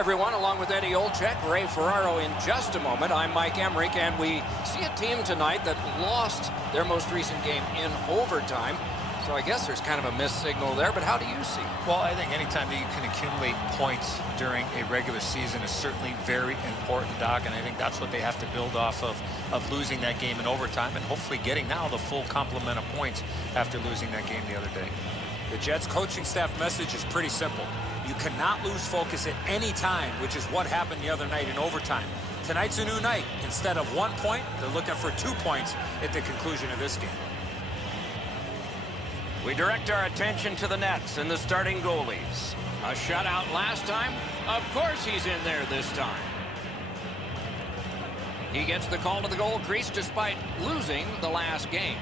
everyone, along with Eddie Olczyk, Ray Ferraro in just a moment. I'm Mike Emmerich, and we see a team tonight that lost their most recent game in overtime. So I guess there's kind of a missed signal there, but how do you see it? Well, I think anytime that you can accumulate points during a regular season is certainly very important, Doc, and I think that's what they have to build off of losing that game in overtime and hopefully getting now the full complement of points after losing that game the other day. The Jets coaching staff message is pretty simple. You cannot lose focus at any time, which is what happened the other night in overtime. Tonight's a new night. Instead of 1 point, they're looking for 2 points at the conclusion of this game. We direct our attention to the Nets and the starting goalies. A shutout last time? Of course he's in there this time. He gets the call to the goal crease despite losing the last game.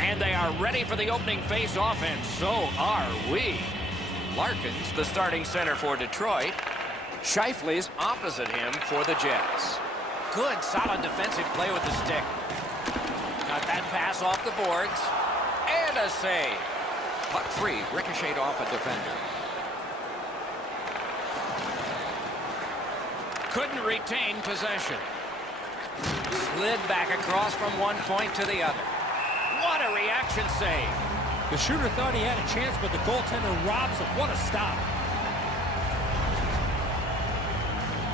And they are ready for the opening face-off, and so are we. Larkin's the starting center for Detroit. Scheifele's opposite him for the Jets. Good, solid defensive play with the stick. Got that pass off the boards. And a save. Puck free, ricocheted off a defender. Couldn't retain possession. Slid back across from one point to the other. What a reaction save. The shooter thought he had a chance, but the goaltender robs him. What a stop.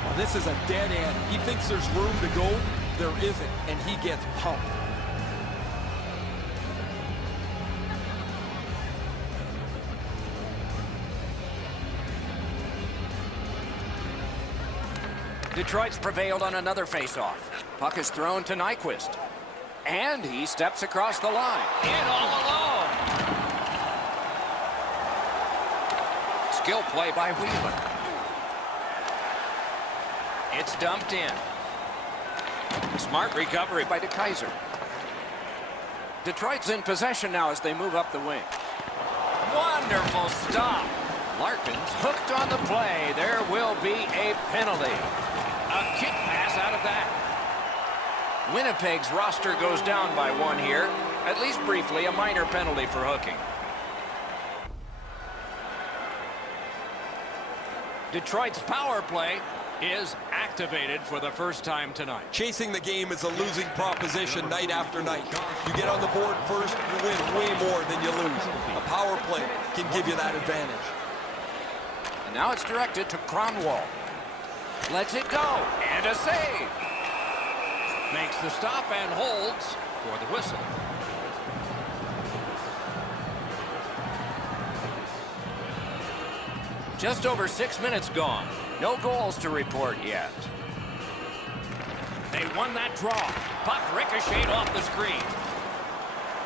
Well, this is a dead end. He thinks there's room to go. There isn't, and he gets pumped. Detroit's prevailed on another face-off. Puck is thrown to Nyquist. And he steps across the line. In all alone. Skill play by Wheeler. It's dumped in. Smart recovery by DeKaiser. Detroit's in possession now as they move up the wing. Wonderful stop. Larkin's hooked on the play. There will be a penalty. A kick pass out of that. Winnipeg's roster goes down by one here. At least briefly, a minor penalty for hooking. Detroit's power play is activated for the first time tonight. Chasing the game is a losing proposition night after night. You get on the board first, you win way more than you lose. A power play can give you that advantage. And now it's directed to Cronwall. Lets it go, and a save. Makes the stop and holds for the whistle. Just over 6 minutes gone. No goals to report yet. They won that draw. Puck ricocheted off the screen.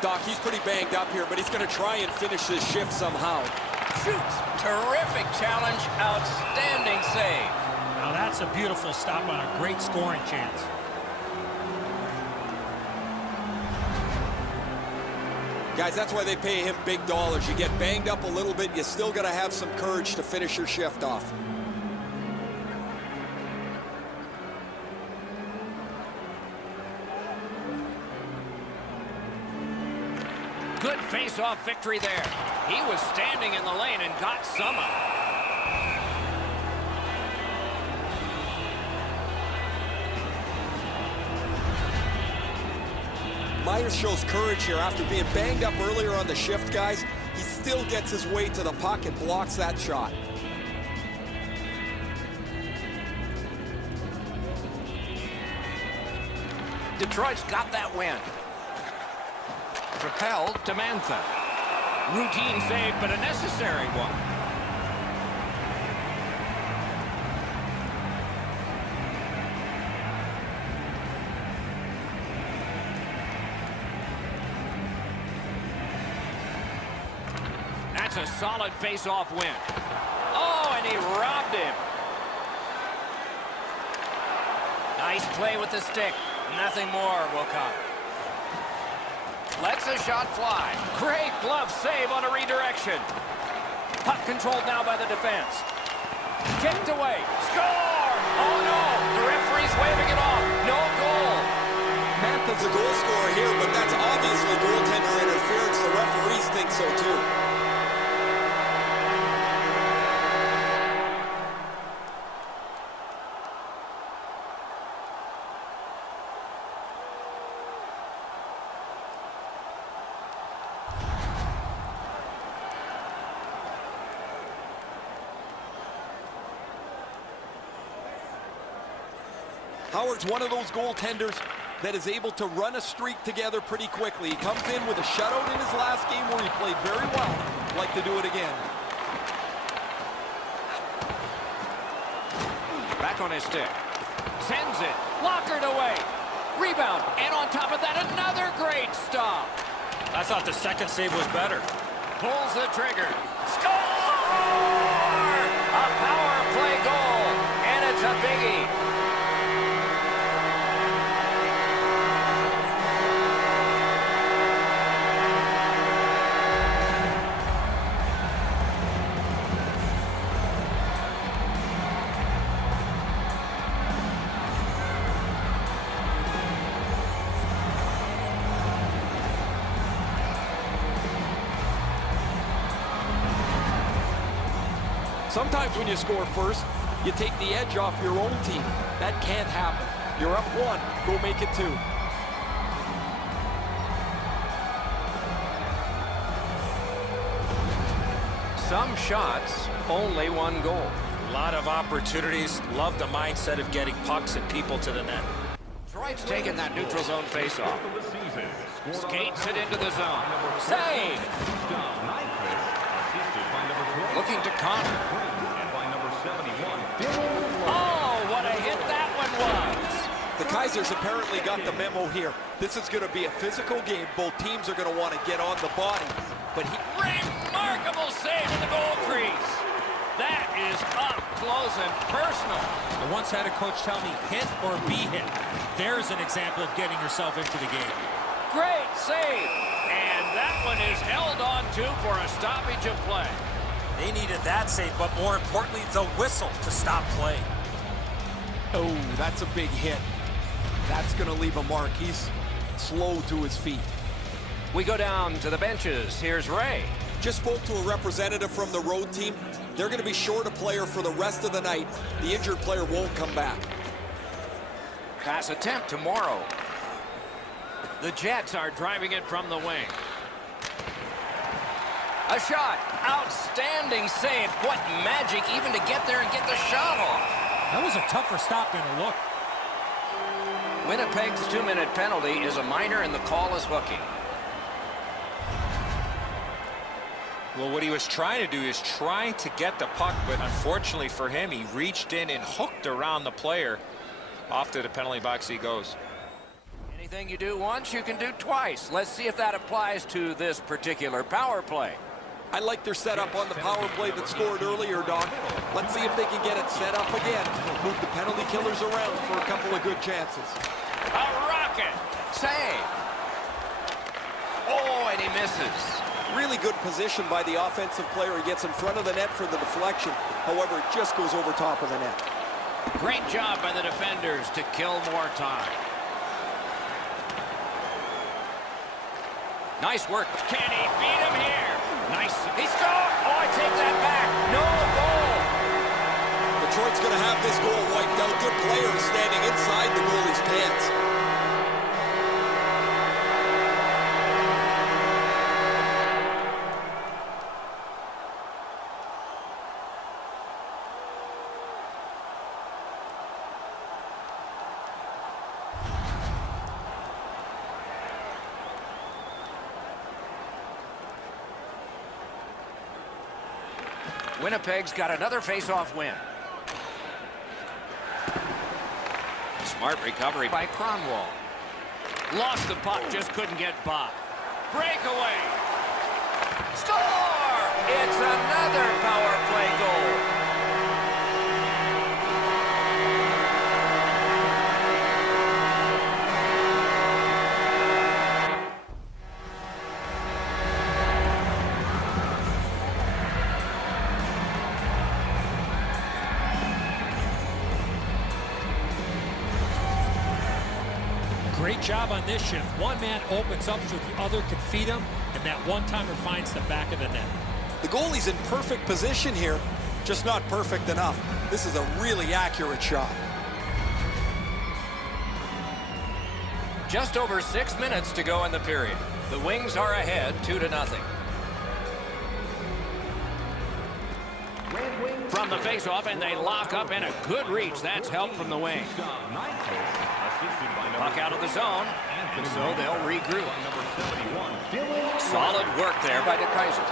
Doc, he's pretty banged up here, but he's going to try and finish this shift somehow. Shoots. Terrific challenge. Outstanding save. Now that's a beautiful stop on a great scoring chance. Guys, that's why they pay him big dollars. You get banged up a little bit, you still got to have some courage to finish your shift off. Good face-off victory there. He was standing in the lane and got some of it. Myers shows courage here after being banged up earlier on the shift, guys. He still gets his way to the puck and blocks that shot. Detroit's got that win. Propelled to Mantha. Routine save, but a necessary one. That's a solid face-off win. Oh, and he robbed him. Nice play with the stick. Nothing more will come. Lets a shot fly. Great glove save on a redirection. Puck controlled now by the defense. Kicked away. Score! Oh, no. The referee's waving it off. No goal. Mantha's a goal scorer here, but that's obviously goaltender interference. The referees think so, too. Howard's one of those goaltenders that is able to run a streak together pretty quickly. He comes in with a shutout in his last game where he played very well. Like to do it again. Back on his stick. Sends it. Lockered away. Rebound. And on top of that, another great stop. I thought the second save was better. Pulls the trigger. Score! A power play goal. And it's a biggie. Sometimes when you score first, you take the edge off your own team. That can't happen. You're up 1, go make it 2. Some shots, only 1 goal. A lot of opportunities. Love the mindset of getting pucks and people to the net. Detroit's taking that neutral zone faceoff. Skates it into the zone. Save! Looking to Connor. Oh, what a hit that one was! The Kaisers apparently got the memo here. This is going to be a physical game. Both teams are going to want to get on the body. But Remarkable save in the goal crease. That is up close and personal. I once had a coach tell me, hit or be hit. There's an example of getting yourself into the game. Great save. And that one is held on to for a stoppage of play. They needed that save, but more importantly, the whistle to stop play. oh, that's a big hit. That's going to leave a mark. He's slow to his feet. We go down to the benches. Here's Ray. Just spoke to a representative from the road team. They're going to be short a player for the rest of the night. The injured player won't come back. Pass attempt to Morrow. The Jets are driving it from the wing. A shot. Outstanding save. What magic even to get there and get the shot off. That was a tougher stop than a look. Winnipeg's 2-minute penalty is a minor and the call is hooking. Well, what he was trying to do is trying to get the puck, but unfortunately for him, he reached in and hooked around the player. Off to the penalty box he goes. Anything you do once, you can do twice. Let's see if that applies to this particular power play. I like their setup on the power play that scored earlier, Doc. Let's see if they can get it set up again. Move the penalty killers around for a couple of good chances. A rocket. Save. Oh, and he misses. Really good position by the offensive player. He gets in front of the net for the deflection. However, it just goes over top of the net. Great job by the defenders to kill more time. Nice work. Can he beat him here? Nice. He scored. Oh, I take that back. No goal. Detroit's going to have this goal wiped out. Good player is standing inside the goalie's pants. Winnipeg's got another face-off win. Smart recovery by Kronwall. Lost the puck, just couldn't get by. Breakaway. Score! It's another power play goal. Great job on this shift. One man opens up so the other can feed him, and that one-timer finds the back of the net. The goalie's in perfect position here, just not perfect enough. This is a really accurate shot. Just over 6 minutes to go in the period. The Wings are ahead 2-0. From the face-off, and they lock up in a good reach. That's help from the wing. Puck out of the zone, and so they'll regroup. Solid work there by DeKaiser.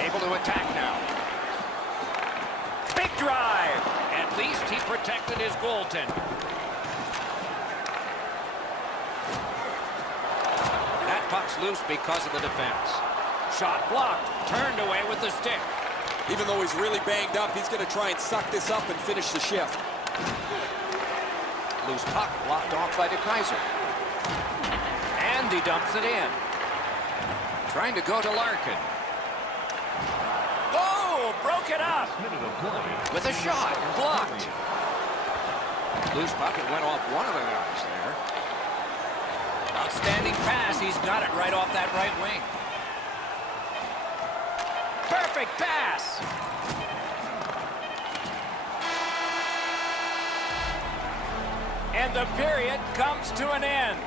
Able to attack now. Big drive. At least he protected his goaltender. That puck's loose because of the defense. Shot blocked. Turned away with the stick. Even though he's really banged up, he's going to try and suck this up and finish the shift. Loose puck blocked off by DeKaiser. And he dumps it in. Trying to go to Larkin. Oh, broke it up. With a shot. Blocked. Loose puck. It went off one of the guys there. Outstanding pass. He's got it right off that right wing. Perfect pass. And the period comes to an end.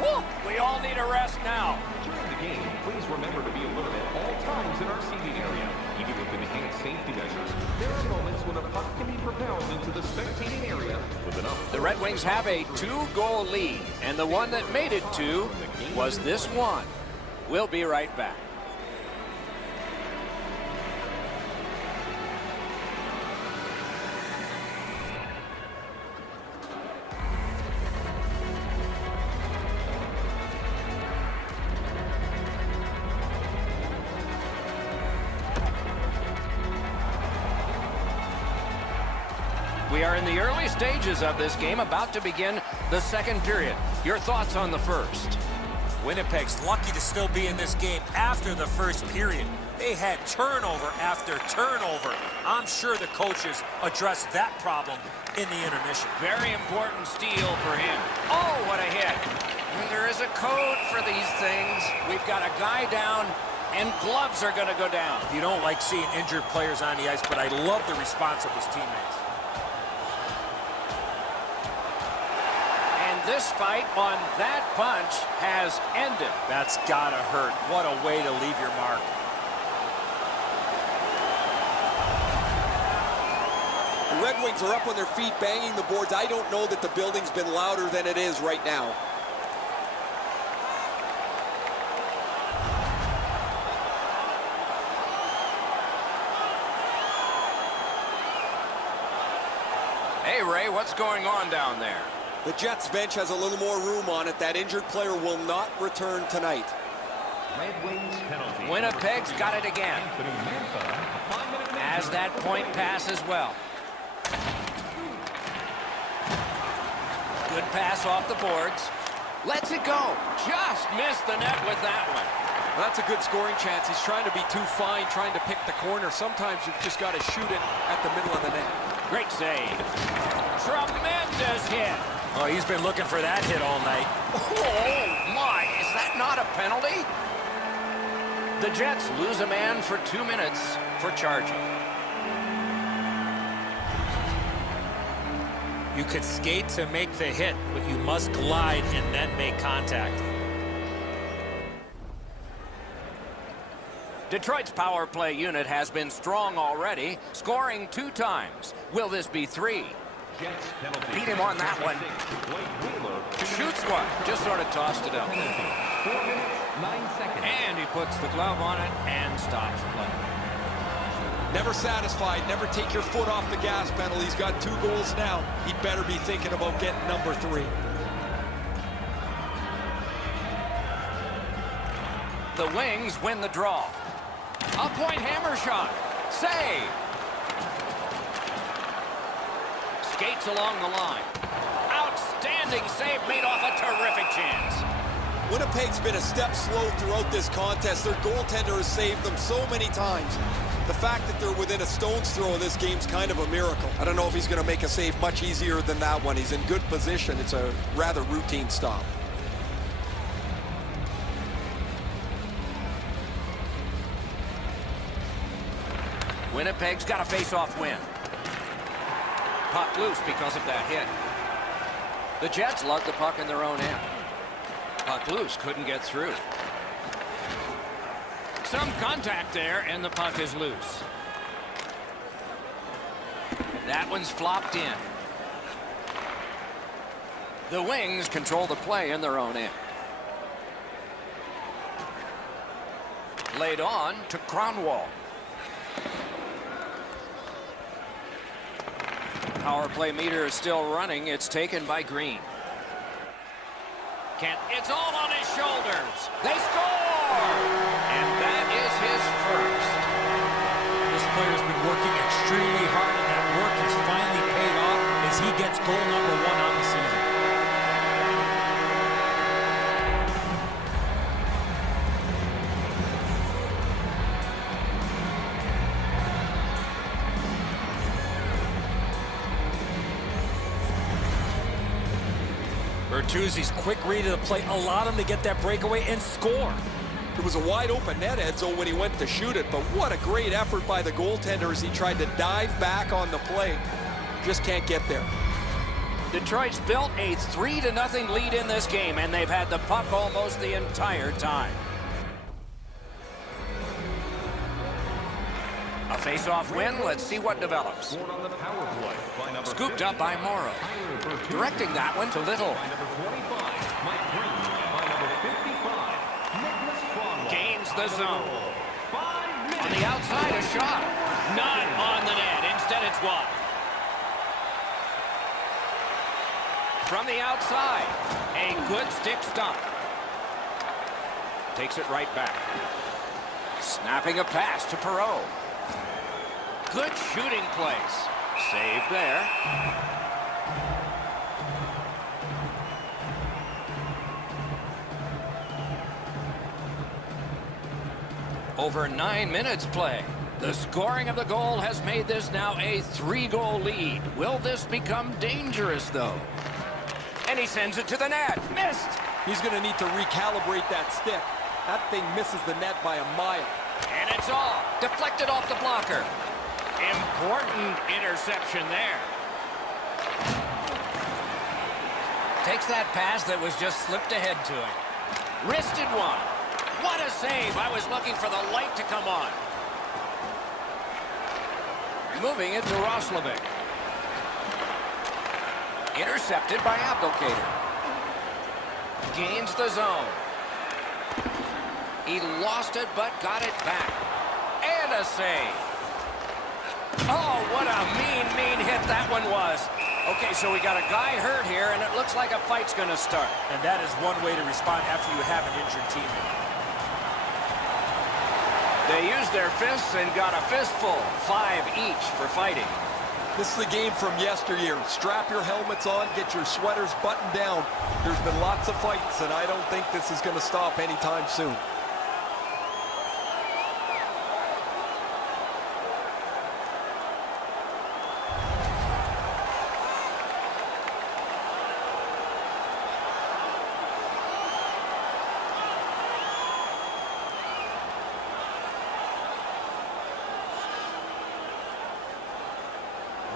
Woo! We all need a rest now. During the game, please remember to be alert at all times in our seating area. Even with enhanced safety measures, there are moments when a puck can be propelled into the spectating area with enough. The Red Wings have a 2-goal lead, and the one that made it 2 was this one. We'll be right back. We are in the early stages of this game, about to begin the second period. Your thoughts on the first? Winnipeg's lucky to still be in this game after the first period. They had turnover after turnover. I'm sure the coaches addressed that problem in the intermission. Very important steal for him. Oh, what a hit. And there is a code for these things. We've got a guy down, and gloves are going to go down. You don't like seeing injured players on the ice, but I love the response of his teammates. This fight on that punch has ended. That's gotta hurt. What a way to leave your mark. The Red Wings are up on their feet, banging the boards. I don't know that the building's been louder than it is right now. Hey, Ray, what's going on down there? The Jets bench has a little more room on it. That injured player will not return tonight. Red Wings penalty. Winnipeg's got it again. As that point pass as well. Good pass off the boards. Lets it go. Just missed the net with that one. Well, that's a good scoring chance. He's trying to be too fine, trying to pick the corner. Sometimes you've just got to shoot it at the middle of the net. Great save. Tremendous hit. Oh, he's been looking for that hit all night. Oh, my. Is that not a penalty? The Jets lose a man for 2 minutes for charging. You could skate to make the hit, but you must glide and then make contact. Detroit's power play unit has been strong already, scoring 2 times. Will this be 3? Beat him on that one. Shoots one. Just sort of tossed it up. 4 minutes, 9 seconds. And he puts the glove on it and stops play. Never satisfied. Never take your foot off the gas pedal. He's got 2 goals now. He'd better be thinking about getting number 3. The Wings win the draw. A point hammer shot. Save. Skates along the line. Outstanding save made off a terrific chance. Winnipeg's been a step slow throughout this contest. Their goaltender has saved them so many times. The fact that they're within a stone's throw of this game's kind of a miracle. I don't know if he's going to make a save much easier than that one. He's in good position. It's a rather routine stop. Winnipeg's got a face-off win. Puck loose because of that hit. The Jets lug the puck in their own end. Puck loose, couldn't get through. Some contact there, and the puck is loose. That one's flopped in. The Wings control the play in their own end. Laid on to Cronwall. Power play meter is still running. It's taken by Green. It's all on his shoulders. They score! And that is his first. This player's been working extremely hard, and that work has finally paid off as he gets goal number 1 on the season. Bertuzzi's quick read of the play allowed him to get that breakaway and score. It was a wide open net, Edzo, when he went to shoot it, but what a great effort by the goaltender as he tried to dive back on the play. Just can't get there. Detroit's built a 3-0 lead in this game, and they've had the puck almost the entire time. A face-off win. Let's see what develops. Scored on the power play by number Scooped up by Morrow. Directing that one to Little. by number 25, Mike Green by number 55, Nicholas Cronwall. Gains the zone. 5 minutes. On the outside, a shot. Not on the net. Instead, it's wide. From the outside, a good stick stop. Takes it right back. Snapping a pass to Perreault. Good shooting place. Save there. Over 9 minutes play. The scoring of the goal has made this now a 3-goal lead. Will this become dangerous, though? And he sends it to the net. Missed. He's going to need to recalibrate that stick. That thing misses the net by a mile. And it's off. Deflected off the blocker. Important interception there. Takes that pass that was just slipped ahead to him. Wristed one. What a save. I was looking for the light to come on. Moving it to Roslovic. Intercepted by Abdelkader. Gains the zone. He lost it but got it back. And a save. Oh, what a mean hit that one was. Okay, so we got a guy hurt here, and it looks like a fight's going to start. And that is one way to respond after you have an injured teammate. They used their fists and got a fistful. 5 each for fighting. This is the game from yesteryear. Strap your helmets on, get your sweaters buttoned down. There's been lots of fights, and I don't think this is going to stop anytime soon.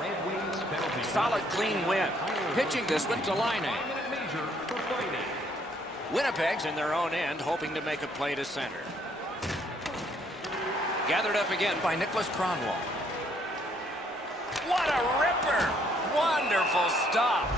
Red Wings penalty. Solid, clean win. Pitching this one to Line. 5-minute major for fighting. Winnipeg's in their own end, hoping to make a play to center. Gathered up again by Nicholas Cronwall. What a ripper! Wonderful stop.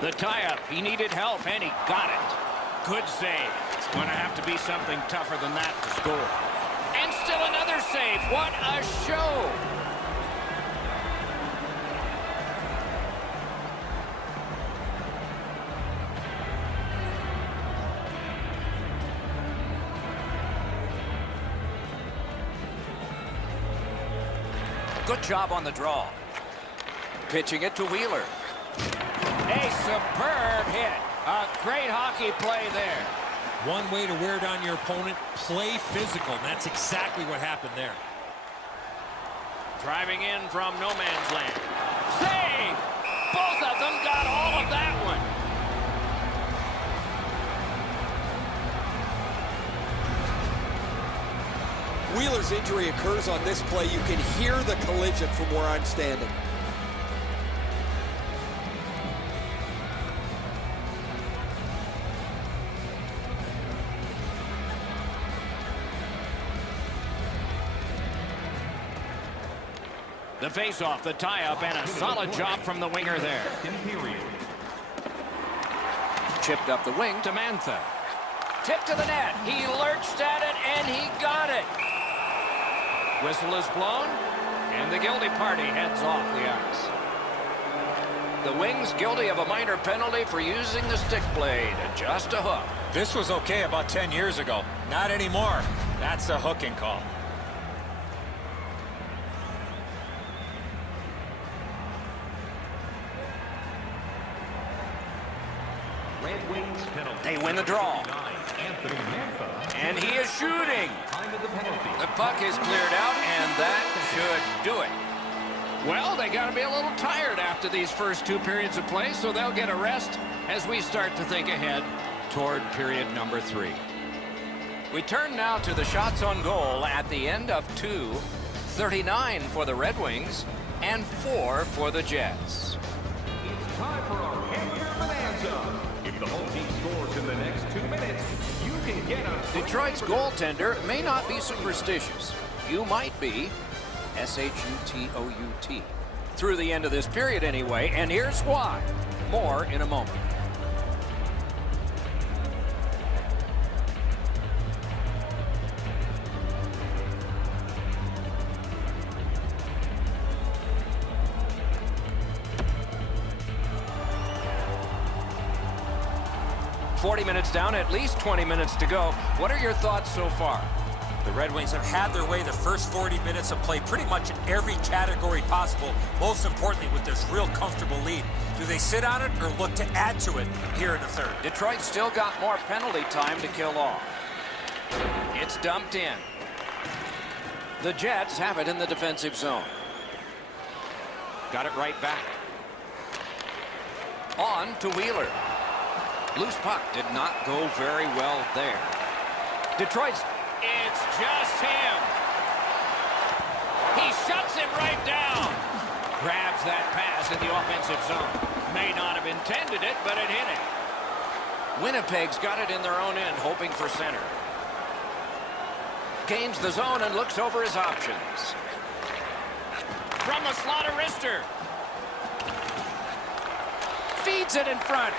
The tie-up, he needed help, and he got it. Good save. It's going to have to be something tougher than that to score. And still another save. What a show. Good job on the draw. Pitching it to Wheeler. A superb hit. A great hockey play there. One way to wear down your opponent, play physical, and that's exactly what happened there. Driving in from no man's land. Save! Both of them got all of that one. Wheeler's injury occurs on this play. You can hear the collision from where I'm standing. The face-off, the tie-up, and a solid job from the winger there. Chipped up the wing to Mantha. Tip to the net. He lurched at it, and he got it. Whistle is blown, and the guilty party heads off the ice. The wing's guilty of a minor penalty for using the stick blade. Just a hook. This was okay about 10 years ago. Not anymore. That's a hooking call. They win the draw. And he is shooting. The puck is cleared out, and that should do it. Well, they got to be a little tired after these first two periods of play, so they'll get a rest as we start to think ahead toward period number 3. We turn now to the shots on goal at the end of 2, 39 for the Red Wings and 4 for the Jets. It's time for our hamburger bonanza. If the home team scores in the next 2 minutes, you can get a... Detroit's goaltender may not be superstitious. You might be SHUTOUT. Through the end of this period anyway, and here's why. More in a moment. "40 minutes down, at least 20 minutes to go. What are your thoughts so far?" The Red Wings have had their way the first 40 minutes of play pretty much in every category possible, most importantly with this real comfortable lead. Do they sit on it or look to add to it here in the third? Detroit still got more penalty time to kill off. It's dumped in. The Jets have it in the defensive zone. Got it right back. On to Wheeler. Loose puck did not go very well there. Detroit's... It's just him. He shuts him right down. Grabs that pass in the offensive zone. May not have intended it, but it hit him. Winnipeg's got it in their own end, hoping for center. Gains the zone and looks over his options. From the slot, a wrister. Feeds it in front.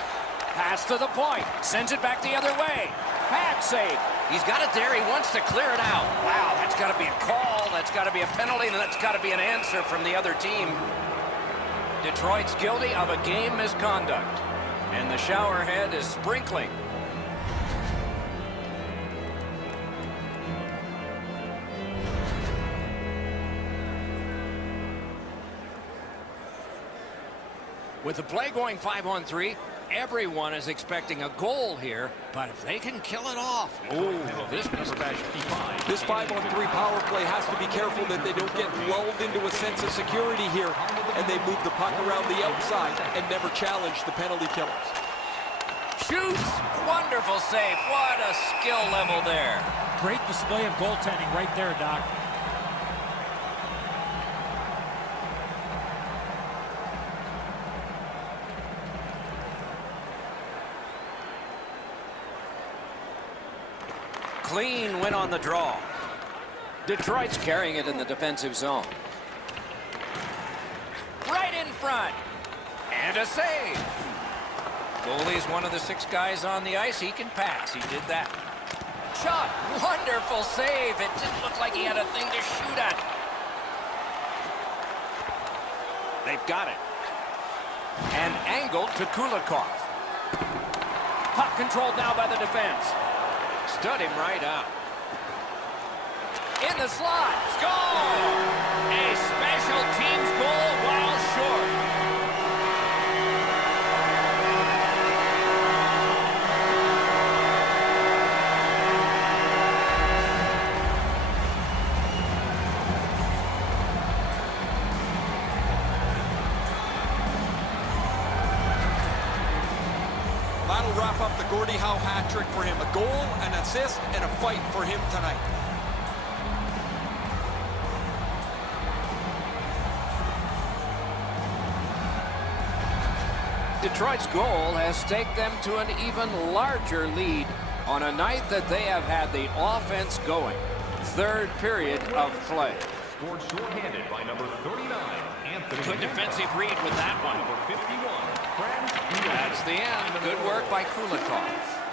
Pass to the point. Sends it back the other way. Pad save. He's got it there. He wants to clear it out. Wow, that's got to be a call. That's got to be a penalty, and that's got to be an answer from the other team. Detroit's guilty of a game misconduct, and the shower head is sprinkling. With the play going 5-on-3, everyone is expecting a goal here, but if they can kill it off, this is special. This 5-on-3 power play has to be careful that they don't get lulled into a sense of security here, and they move the puck around the outside and never challenge the penalty killers. Shoots! Wonderful save. What a skill level there. Great display of goaltending right there, Doc. Clean win on the draw. Detroit's carrying it in the defensive zone. Right in front. And a save. Goalie's one of the 6 guys on the ice. He can pass. He did that. Shot. Wonderful save. It didn't look like he had a thing to shoot at. They've got it. And angled to Kulikov. Puck controlled now by the defense. Stood him right out. In the slot. Score! A special teams goal while short. That'll wrap up the Gordie Howe hat trick for him. A goal, an assist, and a fight for him tonight. Detroit's goal has staked them to an even larger lead on a night that they have had the offense going. Third period of play. Scored shorthanded by number 39, Anthony. Good defensive read with that one. Number 51, Franz. That's the end. Good work by Kulikov.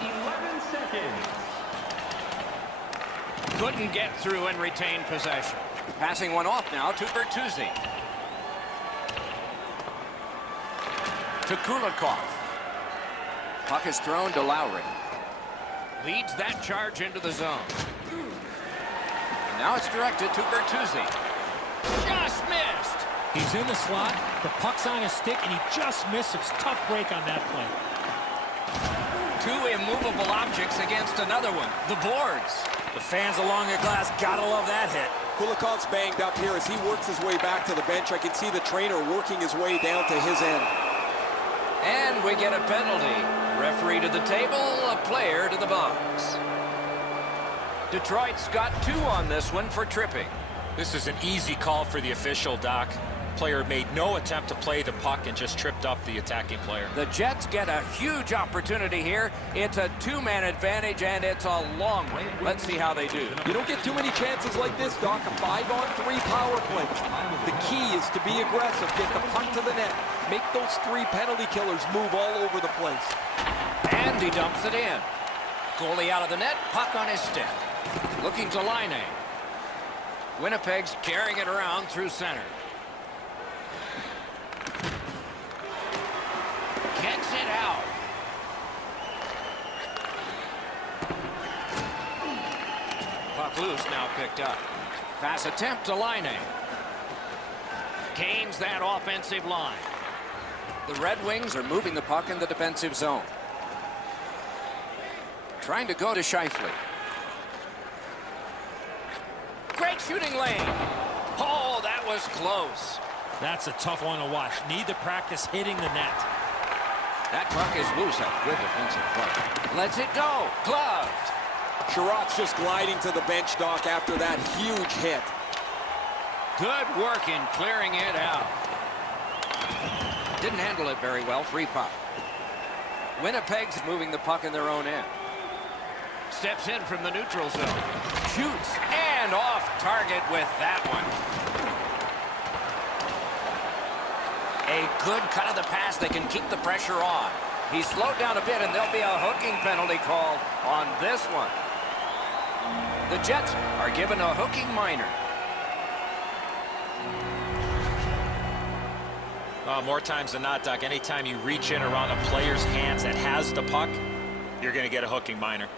11 seconds. Couldn't get through and retain possession. Passing one off now to Bertuzzi. To Kulikov. Puck is thrown to Lowry. Leads that charge into the zone. And now it's directed to Bertuzzi. Just missed. He's in the slot, the puck's on his stick, and he just missed a tough break on that play. Two immovable objects against another one. The boards. The fans along the glass gotta love that hit. Kulikov's banged up here as he works his way back to the bench. I can see the trainer working his way down to his end. And we get a penalty. Referee to the table, a player to the box. Detroit's got 2 on this one for tripping. This is an easy call for the official, Doc. Player made no attempt to play the puck and just tripped up the attacking player. The Jets get a huge opportunity here. It's a 2-man advantage, and it's a long one. Let's see how they do. You don't get too many chances like this, Doc. A 5-on-3 power play. The key is to be aggressive, get the puck to the net, make those 3 penalty killers move all over the place. And he dumps it in. Goalie out of the net, puck on his stick. Looking to Laine. Winnipeg's carrying it around through center. Gets it out. Puck loose, now picked up. Pass attempt to Laine. Gains that offensive line. The Red Wings are moving the puck in the defensive zone. Trying to go to Scheifele. Great shooting lane. Oh, that was close. That's a tough one to watch. Need to practice hitting the net. That puck is loose. A good defensive play. Lets it go. Gloved. Sherratt's just gliding to the bench, Doc, after that huge hit. Good work in clearing it out. Didn't handle it very well. Free puck. Winnipeg's moving the puck in their own end. Steps in from the neutral zone. Shoots and off target with that one. A good cut of the pass. They can keep the pressure on. He's slowed down a bit, and there'll be a hooking penalty called on this one. The Jets are given a hooking minor. More times than not, Doc, anytime you reach in around a player's hands that has the puck, you're going to get a hooking minor.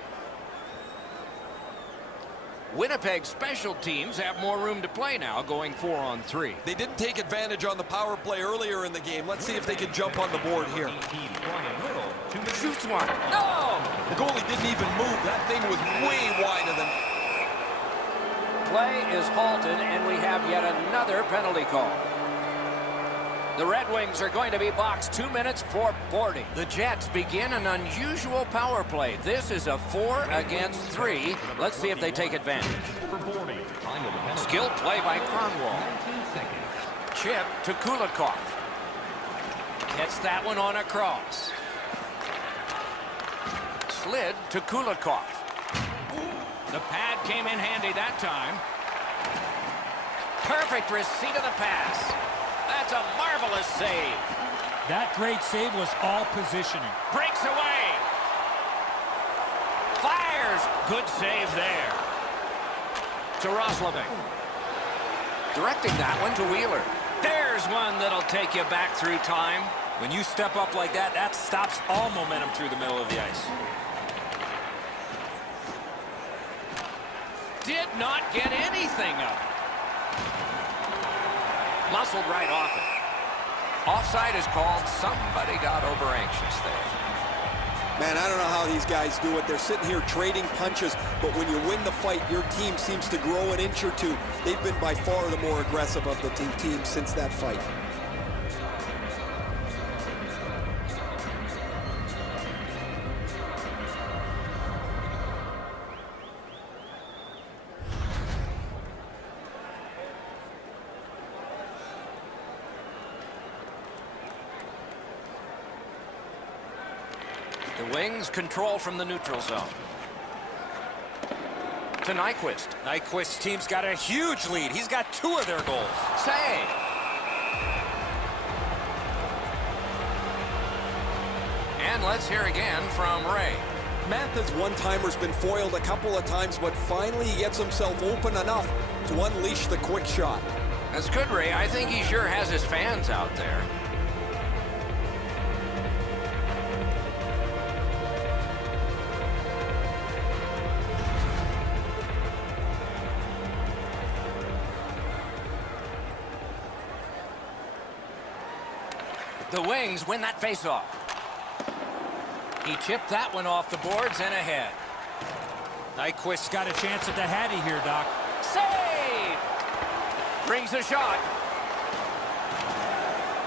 Winnipeg special teams have more room to play now, going 4-on-3. They didn't take advantage on the power play earlier in the game. Let's see if they can jump on the board here. Shoots one. No! The goalie didn't even move. That thing was way wider than... Play is halted, and we have yet another penalty call. The Red Wings are going to be boxed 2 minutes for 40. The Jets begin an unusual power play. This is a 4-against-3. Let's see if they take advantage. Skilled play by Kronwall. Chip to Kulikov. Gets that one on a cross. Slid to Kulikov. The pad came in handy that time. Perfect receipt of the pass. That's a marvelous save. That great save was all positioning. Breaks away. Fires. Good save there. To Roslovic. Directing that one to Wheeler. There's one that'll take you back through time. When you step up like that, that stops all momentum through the middle of the ice. Did not get anything up. Muscled right off it. Offside is called. Somebody got over anxious there. Man, I don't know how these guys do it. They're sitting here trading punches, but when you win the fight, your team seems to grow an inch or two. They've been by far the more aggressive of the two teams since that fight. Wings control from the neutral zone. To Nyquist. Nyquist's team's got a huge lead. He's got 2 of their goals. Save. And let's hear again from Ray. Mantha's one-timer's been foiled a couple of times, but finally he gets himself open enough to unleash the quick shot. That's good, Ray. I think he sure has his fans out there. The Wings win that faceoff. He chipped that one off the boards and ahead. Nyquist's Got a chance at the Hattie here, Doc. Save! Brings a shot.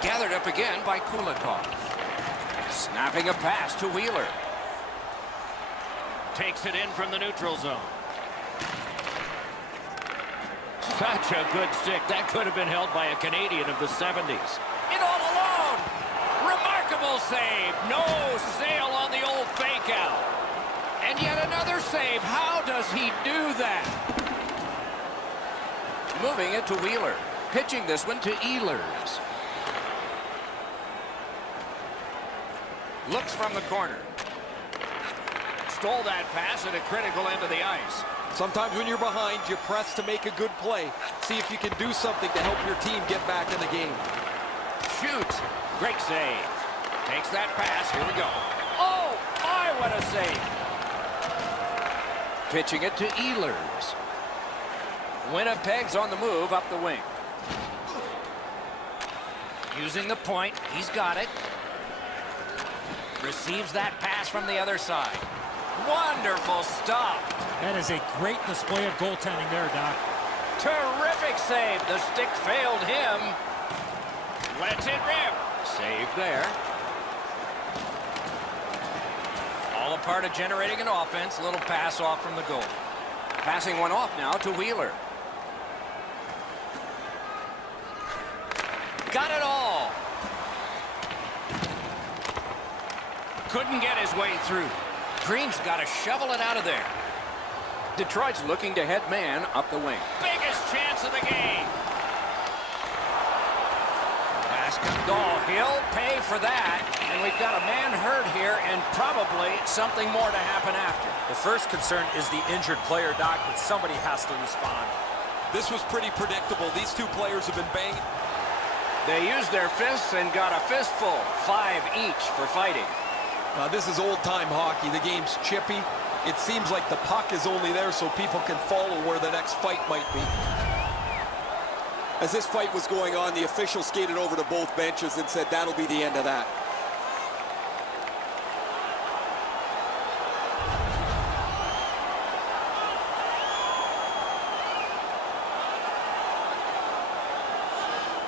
Gathered up again by Kulikov. Snapping a pass to Wheeler. Takes it in from the neutral zone. Such a good stick. That could have been held by a Canadian of the 70s. In all alone! Remarkable save. No sail on the old fake out. And yet another save. How does he do that? Moving it to Wheeler. Pitching this one to Ehlers. Looks from the corner. Stole that pass at a critical end of the ice. Sometimes when you're behind, you press to make a good play. See if you can do something to help your team get back in the game. Shoots. Great save. Takes that pass. Here we go. Oh, my, what a save. Pitching it to Ehlers. Winnipeg's on the move up the wing. Using the point. He's got it. Receives that pass from the other side. Wonderful stop. That is a great display of goaltending there, Doc. Terrific save. The stick failed him. Lets it rip. Save there. All a part of generating an offense. A little pass off from the goal. Passing one off now to Wheeler. Got it all. Couldn't get his way through. Green's got to shovel it out of there. Detroit's looking to head man up the wing. Biggest chance of the game. Pass comes. Oh, he'll pay for that. And we've got a man hurt here and probably something more to happen after. The first concern is the injured player, Doc, but somebody has to respond. This was pretty predictable. These two players have been banging. They used their fists and got a fistful. 5 each for fighting. This is old-time hockey. The game's chippy. It seems like the puck is only there so people can follow where the next fight might be. As this fight was going on, the official skated over to both benches and said that'll be the end of that.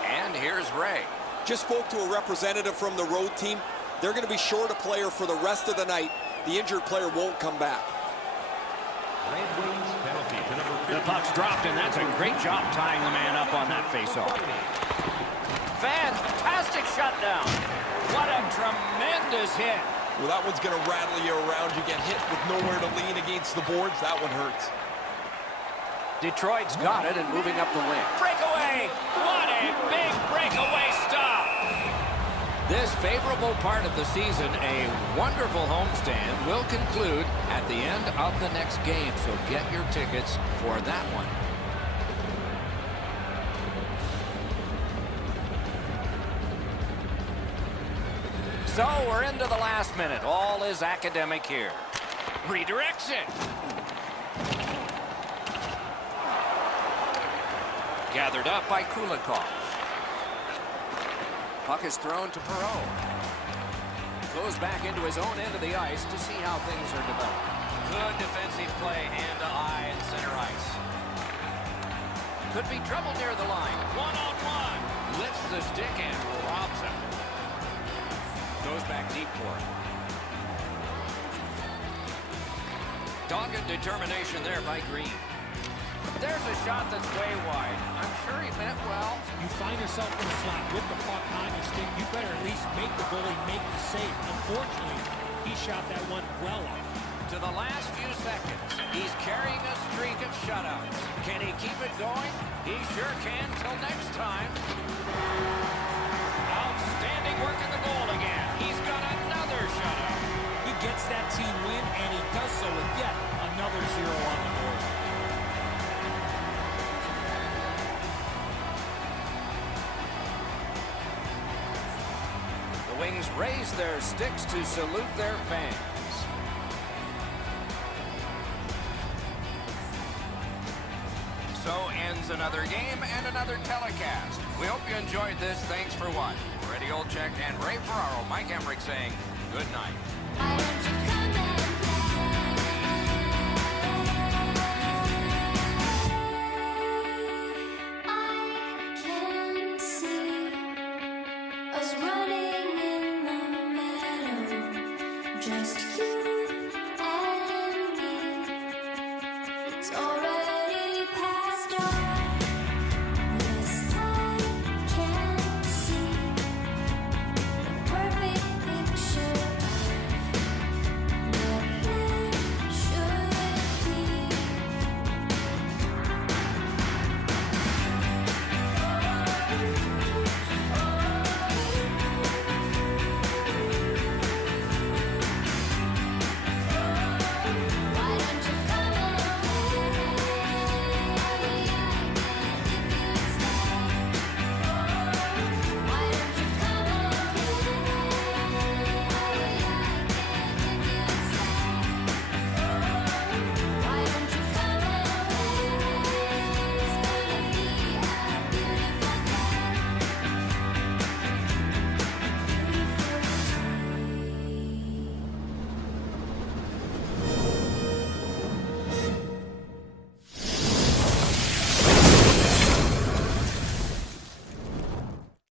And here's Ray. Just spoke to a representative from the road team. They're going to be short a player for the rest of the night. The injured player won't come back. Red Wings penalty to number 50. The puck's dropped, and that's a great job tying the man up on that faceoff. Fantastic shutdown. What a tremendous hit. Well, that one's going to rattle you around. You get hit with nowhere to lean against the boards. That one hurts. Detroit's got it and moving up the wing. Breakaway! What a big breakaway stop! This favorable part of the season, a wonderful homestand, will conclude at the end of the next game. So get your tickets for that one. So we're into the last minute. All is academic here. Redirects it. Gathered up by Kulikov. Puck is thrown to Perreault. Goes back into his own end of the ice to see how things are developed. Good defensive play, hand to eye and center ice. Could be trouble near the line. One-on-one. Lifts the stick and robs him. Goes back deep for it. Dogged determination there by Green. There's a shot that's way wide. I'm sure he meant well. You find yourself in a slot with the puck on your stick, you better at least make the goalie make the save. Unfortunately, He shot that one well off. To the last few seconds, he's carrying a streak of shutouts. Can he keep it going? He sure can. Till next time. Outstanding work in the goal again. He's got another shutout. He gets that team win, and he does so with yet another 0 on the board. The Wings raise their sticks to salute their fans. So ends another game and another telecast. We hope you enjoyed this. Thanks for watching. For Eddie Olczyk and Ray Ferraro, Mike Emmerich saying good night. Why don't you